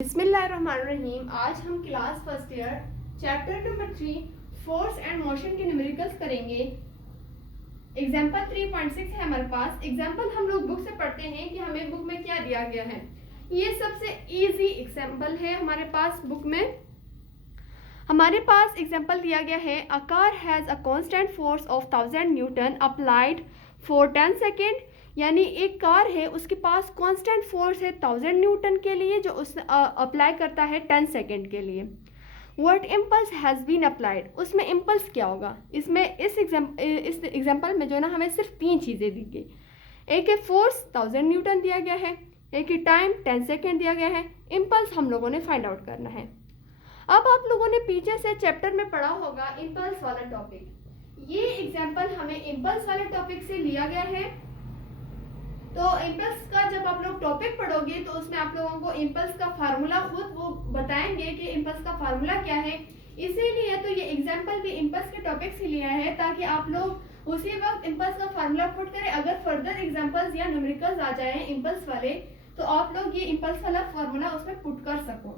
बिस्मिल्लाहिर्रहमानिर्रहीम। आज हम class first year chapter number 3 force and motion के न्यूमेरिकल्स करेंगे। एग्जाम्पल 3.6 है हमारे पास। एग्जाम्पल हम लोग बुक से पढ़ते हैं कि हमें बुक में क्या दिया गया है। ये सबसे इजी एग्जाम्पल है हमारे पास बुक में। हमारे पास एग्जाम्पल दिया गया है, a car has a constant force of 1000 Newton applied for 10 second. यानी एक कार है, उसके पास कांस्टेंट फोर्स है 1000 न्यूटन के लिए, जो उस अप्लाई करता है 10 सेकेंड के लिए। What impulse has been applied, उसमें इम्पल्स क्या होगा। इसमें इस एग्जाम्पल में जो ना हमें सिर्फ 3 चीज़ें दी गई। एक है फोर्स 1000 न्यूटन दिया गया है, एक है टाइम 10 सेकेंड दिया गया है, इम्पल्स हम लोगों ने फाइंड आउट करना है। अब आप लोगों ने पीछे से चैप्टर में पढ़ा होगा इम्पल्स वाला टॉपिक। ये एग्जाम्पल हमें इम्पल्स वाले टॉपिक से लिया गया है। तो इम्पल्स का जब आप लोग टॉपिक पढ़ोगे तो उसमें आप लोगों को इम्पल्स का फार्मूला खुद वो बताएंगे कि इम्पल्स का फार्मूला क्या है। इसीलिए तो ये एग्जाम्पल भी इम्पल्स के टॉपिक से लिया है, ताकि आप लोग उसी वक्त इम्पल्स का फार्मूला पुट करें। अगर फर्दर एग्जाम्पल्स या न्यूमेरिकल्स आ जाए इम्पल्स वाले, तो आप लोग ये इम्पल्स वाला फार्मूला उसमें पुट कर सको।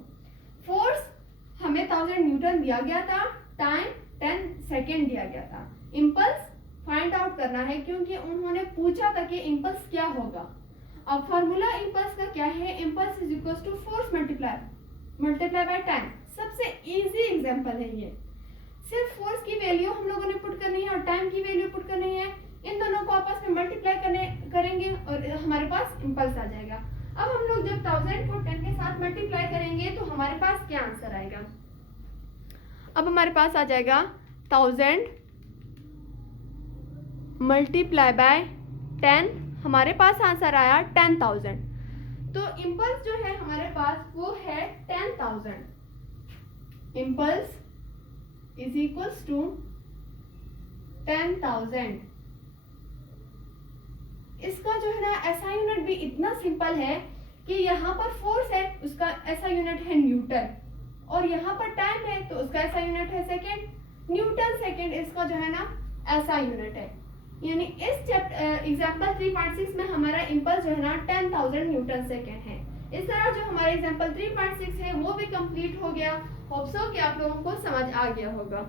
फोर्स हमें 1000 न्यूटन दिया गया था, टाइम 10 सेकेंड दिया गया था। इम्पल्स फाइंड आउट करना है, क्योंकि उन्होंने पूछा था कि इम्पल्स क्या होगा। अब फार्मूला इम्पल्स का क्या है, impulse is equal to force multiply by time. सबसे इजी एग्जांपल है ये। सिर्फ फोर्स की वैल्यू हम लोगों ने पुट करनी है और टाइम की वैल्यू पुट करनी है। इन दोनों को आपस में मल्टीप्लाई करेंगे और हमारे पास इम्पल्स आ जाएगा। अब हम लोग जब 1000 को 10 के साथ मल्टीप्लाई करेंगे तो हमारे पास क्या आंसर आएगा। अब हमारे पास आ जाएगा 1000 मल्टीप्लाई बाय 10। हमारे पास आंसर आया 10,000। तो इम्पल्स जो है हमारे पास वो है 10,000। Impulse is equals to 10,000। इसका जो है ना ऐसा यूनिट भी इतना सिंपल है कि यहाँ पर फोर्स है, उसका ऐसा यूनिट है न्यूटन, और यहाँ पर टाइम है तो उसका ऐसा यूनिट है सेकेंड। न्यूटन सेकेंड इसका जो है ना ऐसा यूनिट है। यानी इस एग्जाम्पल 3.6 में हमारा इम्पल्स जो है ना 10,000 न्यूटन सेकेंड है। इस तरह जो हमारा एग्जाम्पल 3.6 है वो भी कंप्लीट हो गया। होप सो कि आप लोगों को समझ आ गया होगा।